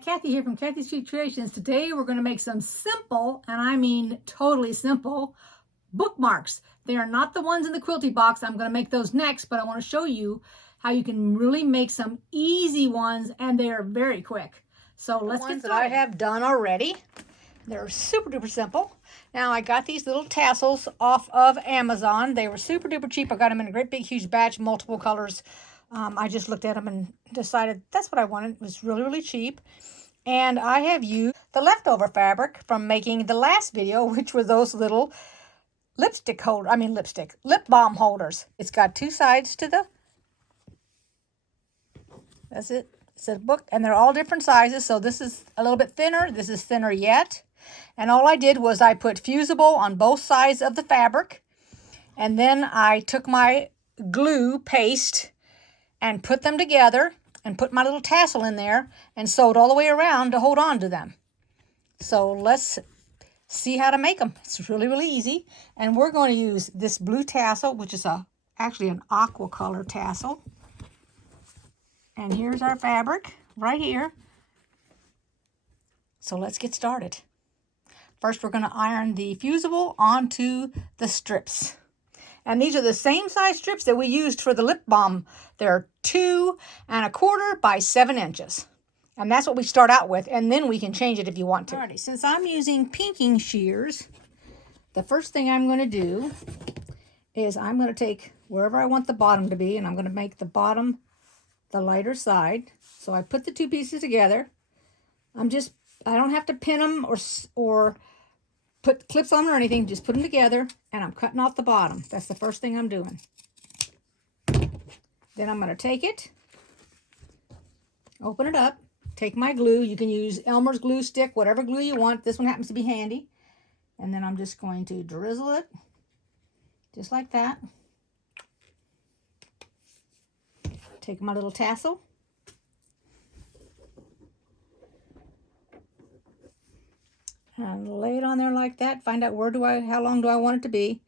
Kathy here from KathysKuteKreations. Today we're going to make some simple, and I mean totally simple, bookmarks. They are not the ones in the quilty box. I'm going to make those next, but I want to show you how you can really make some easy ones, and they are very quick. So let's get started. That I have done already. They're super duper simple. Now I got these little tassels off of Amazon. They were super duper cheap. I got them in a great big huge batch, multiple colors. I just looked at them and decided that's what I wanted. It was really, really cheap. And I have used the leftover fabric from making the last video, which were those little lip balm holders. It's got two sides to the, that's it. It says book, and they're all different sizes. So this is a little bit thinner. This is thinner yet. And all I did was I put fusible on both sides of the fabric. And then I took my glue paste and put them together and put my little tassel in there and sewed all the way around to hold on to them. So let's see how to make them. It's really, really easy. And we're going to use this blue tassel, which is actually an aqua color tassel. And here's our fabric right here. So let's get started. First, we're going to iron the fusible onto the strips. And these are the same size strips that we used for the lip balm. They're 2 1/4 by 7 inches. And that's what we start out with. And then we can change it if you want to. Alrighty, since I'm using pinking shears, the first thing I'm going to do is I'm going to take wherever I want the bottom to be, and I'm going to make the bottom the lighter side. So I put the two pieces together. I don't have to pin them or put clips on or anything, just put them together, and I'm cutting off the bottom. That's the first thing I'm doing. Then I'm going to take it, open it up, take my glue. You can use Elmer's glue stick, whatever glue you want. This one happens to be handy. And then I'm just going to drizzle it, just like that. Take my little tassel. And lay it on there like that. Find out how long do I want it to be.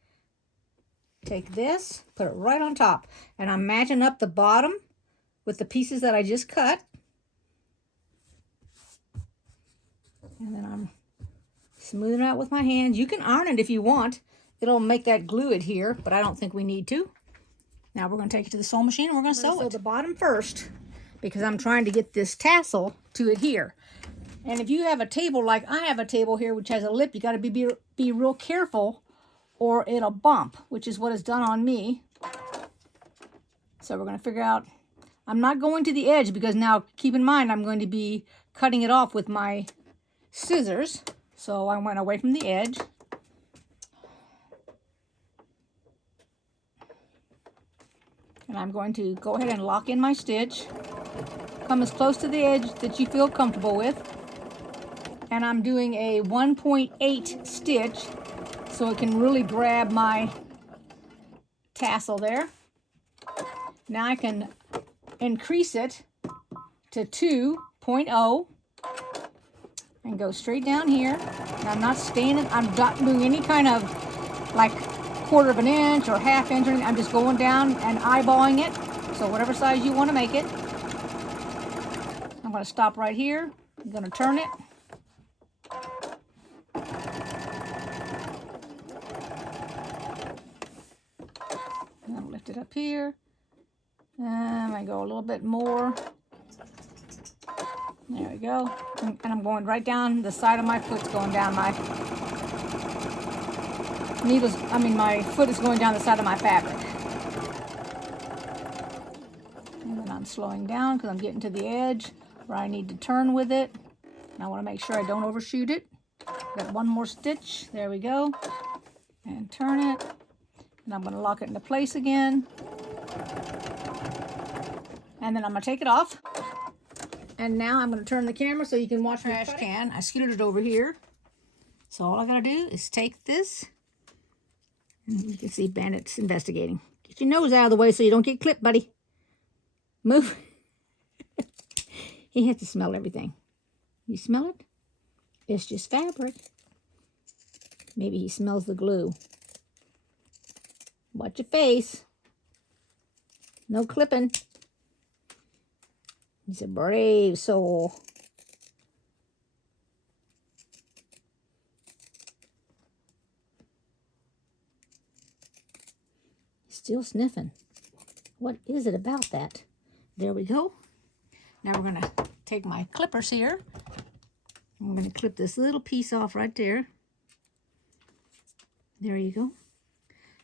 Take this, put it right on top. And I'm matching up the bottom with the pieces that I just cut. And then I'm smoothing it out with my hands. You can iron it if you want. It'll make that glue adhere, but I don't think we need to. Now we're going to take it to the sewing machine and we're going to sew it. Sew the bottom first because I'm trying to get this tassel to adhere. And if you have a table like I have a table here which has a lip, you got to be real careful or it'll bump, which is what is done on me. So we're going to figure out, I'm not going to the edge because now keep in mind I'm going to be cutting it off with my scissors. So I went away from the edge. And I'm going to go ahead and lock in my stitch. Come as close to the edge that you feel comfortable with. And I'm doing a 1.8 stitch so it can really grab my tassel there. Now I can increase it to 2.0 and go straight down here. And I'm not doing any kind of like 1/4 of an inch or 1/2 inch or anything. I'm just going down and eyeballing it. So whatever size you want to make it. I'm going to stop right here. I'm going to turn it. I'll lift it up here. And I go a little bit more. There we go. And I'm going right down the side of my foot's going down my my foot is going down the side of my fabric. And then I'm slowing down because I'm getting to the edge where I need to turn with it. And I want to make sure I don't overshoot it. Got one more stitch. There we go. And turn it. And I'm going to lock it into place again. And then I'm going to take it off. And now I'm going to turn the camera so you can watch my trash can. I scooted it over here. So all I got to do is take this. And you can see Bandit's investigating. Get your nose out of the way so you don't get clipped, buddy. Move. He has to smell everything. You smell it? It's just fabric. Maybe he smells the glue. Watch your face. No clipping. He's a brave soul. Still sniffing. What is it about that? There we go. Now we're going to take my clippers here. I'm going to clip this little piece off right there. There you go.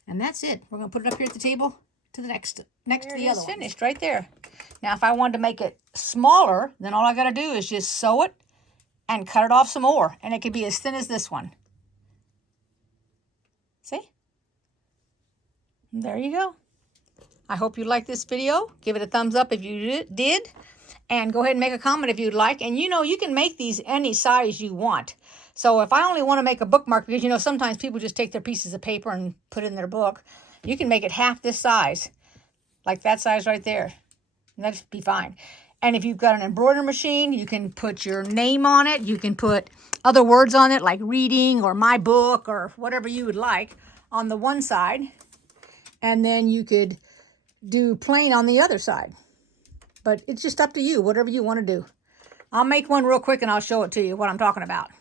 And that's it. We're going to put it up here at the table to the next to the other one. Finished right there. Now if I wanted to make it smaller, then all I got to do is just sew it and cut it off some more. And it could be as thin as this one. See? There you go. I hope you liked this video. Give it a thumbs up if you did. And go ahead and make a comment if you'd like. And you know, you can make these any size you want. So if I only want to make a bookmark, because you know, sometimes people just take their pieces of paper and put it in their book. You can make it half this size. Like that size right there. And that'd be fine. And if you've got an embroidery machine, you can put your name on it. You can put other words on it, like reading or my book or whatever you would like on the one side. And then you could do plain on the other side. But it's just up to you, whatever you want to do. I'll make one real quick and I'll show it to you what I'm talking about.